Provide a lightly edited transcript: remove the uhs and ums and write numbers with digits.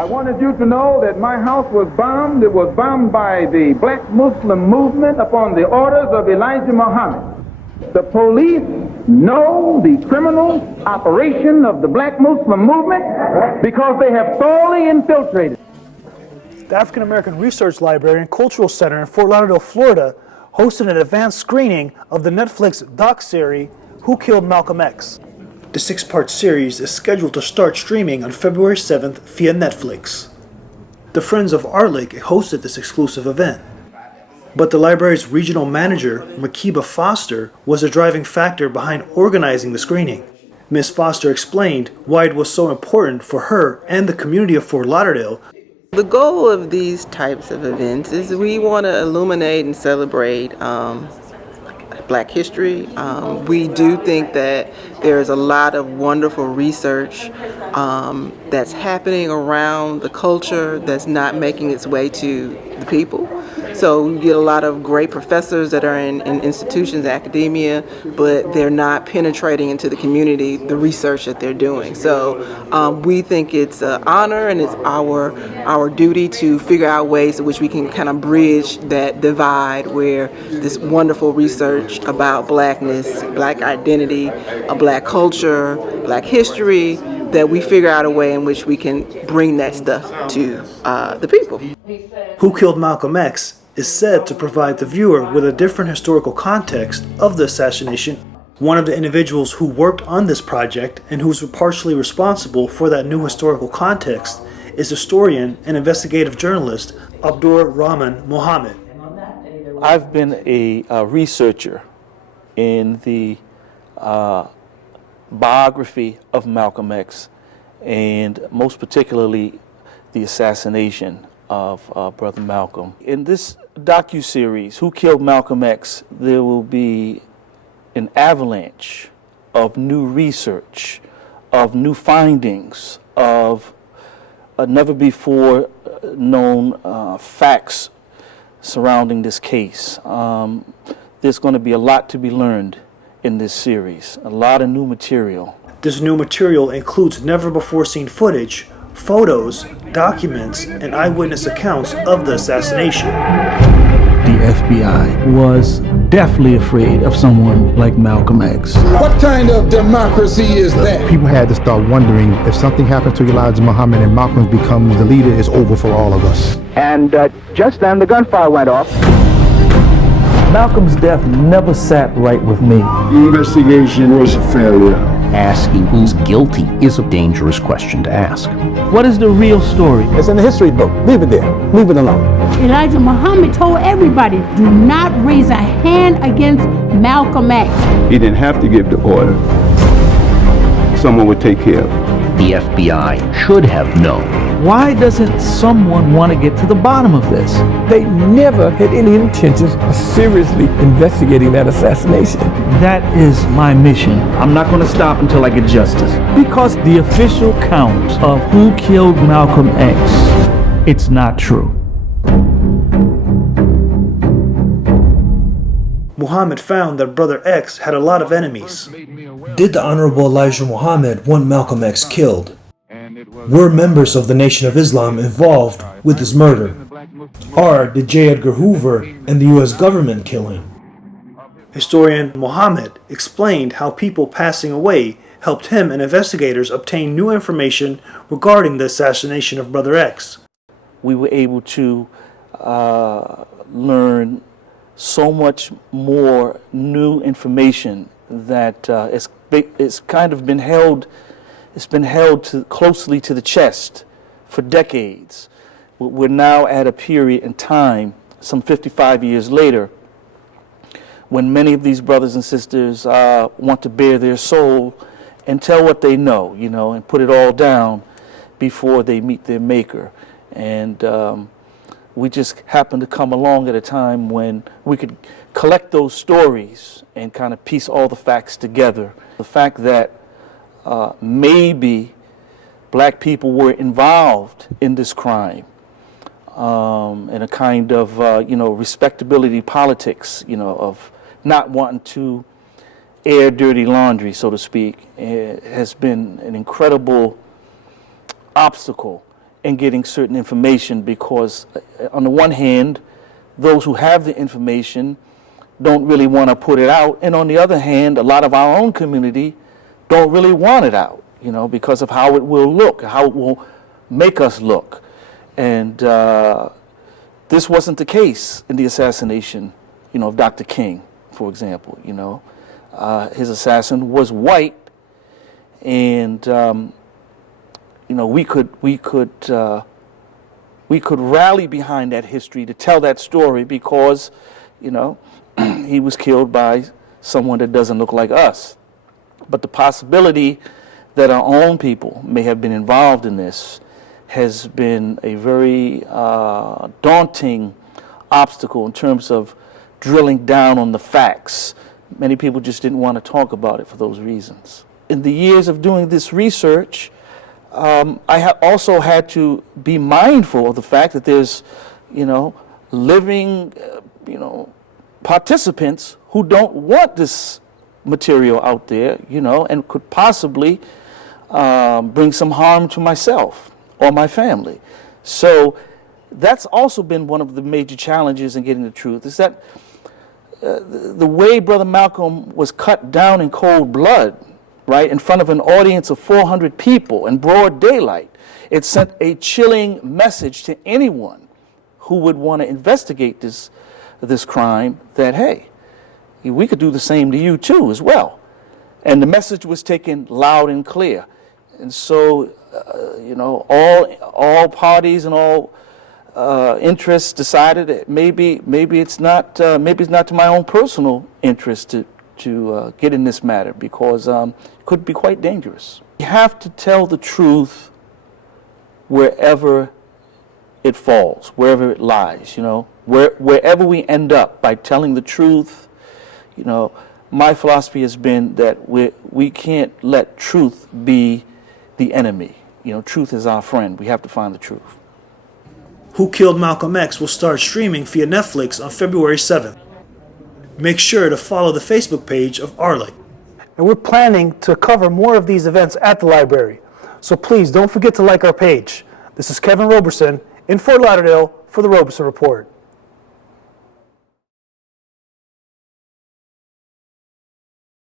I wanted you to know that my house was bombed. It was bombed by the black Muslim movement upon the orders of Elijah Muhammad. The police know the criminal operation of the black Muslim movement because they have thoroughly infiltrated. The African American Research Library and Cultural Center in Fort Lauderdale, Florida, hosted an advanced screening of the Netflix doc-series, Who Killed Malcolm X? The 6-part series is scheduled to start streaming on February 7th via Netflix. The Friends of Art Lake hosted this exclusive event. But the library's regional manager, Makiba Foster, was a driving factor behind organizing the screening. Ms. Foster explained why it was so important for her and the community of Fort Lauderdale. The goal of these types of events is we want to illuminate and celebrate Black history. We do think that there's a lot of wonderful research that's happening around the culture that's not making its way to the people. So we get a lot of great professors that are in institutions, academia, but they're not penetrating into the community, the research that they're doing. So we think it's an honor and it's our duty to figure out ways in which we can kind of bridge that divide where this wonderful research about Blackness, Black identity, a Black culture, Black history, that we figure out a way in which we can bring that stuff to the people. Who Killed Malcolm X is said to provide the viewer with a different historical context of the assassination. One of the individuals who worked on this project and who's partially responsible for that new historical context is historian and investigative journalist Abdur-Rahman Muhammad. I've been a researcher in the biography of Malcolm X, and most particularly the assassination of Brother Malcolm. In this docuseries, Who Killed Malcolm X, there will be an avalanche of new research, of new findings, of never before known facts surrounding this case. There's going to be a lot to be learned in this series, a lot of new material. This new material includes never before seen footage, photos, documents, and eyewitness accounts of the assassination. The FBI was definitely afraid of someone like Malcolm X. What kind of democracy is that? People had to start wondering if something happens to Elijah Muhammad and Malcolm becomes the leader, it's over for all of us. And just then the gunfire went off. Malcolm's death never sat right with me. The investigation was a failure. Asking who's guilty is a dangerous question to ask. What is the real story? It's in the history book. Leave it there. Leave it alone. Elijah Muhammad told everybody, do not raise a hand against Malcolm X. He didn't have to give the order. Someone would take care of it. The FBI should have known. Why doesn't someone want to get to the bottom of this? They never had any intentions of seriously investigating that assassination. That is my mission. I'm not going to stop until I get justice. Because the official count of who killed Malcolm X, it's not true. Muhammad found that Brother X had a lot of enemies. Did the Honorable Elijah Muhammad want Malcolm X killed? Were members of the Nation of Islam involved with his murder? Or did J. Edgar Hoover and the U.S. government kill him? Historian Muhammad explained how people passing away helped him and investigators obtain new information regarding the assassination of Brother X. We were able to learn so much more new information that it's kind of been held. It's been held closely to the chest for decades. We're now at a period in time, some 55 years later, when many of these brothers and sisters want to bare their soul and tell what they know, and put it all down before they meet their maker. And we just happened to come along at a time when we could collect those stories and kind of piece all the facts together. The fact that maybe black people were involved in this crime, in a kind of, respectability politics, of not wanting to air dirty laundry, so to speak, has been an incredible obstacle in getting certain information, because on the one hand, those who have the information don't really want to put it out, and on the other hand, a lot of our own community don't really want it out, because of how it will look, how it will make us look. And this wasn't the case in the assassination, of Dr. King, for example. His assassin was white, and we could rally behind that history to tell that story, because he was killed by someone that doesn't look like us. But the possibility that our own people may have been involved in this has been a very daunting obstacle in terms of drilling down on the facts. Many people just didn't want to talk about it for those reasons. In the years of doing this research, I also had to be mindful of the fact that there's, living, participants who don't want this material out there, and could possibly bring some harm to myself or my family. So that's also been one of the major challenges in getting the truth, is that the way Brother Malcolm was cut down in cold blood, right, in front of an audience of 400 people in broad daylight, it sent a chilling message to anyone who would want to investigate this crime, that, hey, we could do the same to you too as well. And the message was taken loud and clear. And so, all parties and all interests decided that maybe it's not to my own personal interest to get in this matter, because it could be quite dangerous. You have to tell the truth wherever it falls, wherever it lies. Wherever we end up by telling the truth. My philosophy has been that we can't let truth be the enemy. Truth is our friend. We have to find the truth. Who Killed Malcolm X will start streaming via Netflix on February 7th. Make sure to follow the Facebook page of ARLIC. And we're planning to cover more of these events at the library, so please don't forget to like our page. This is Kevin Roberson in Fort Lauderdale for the Roberson Report.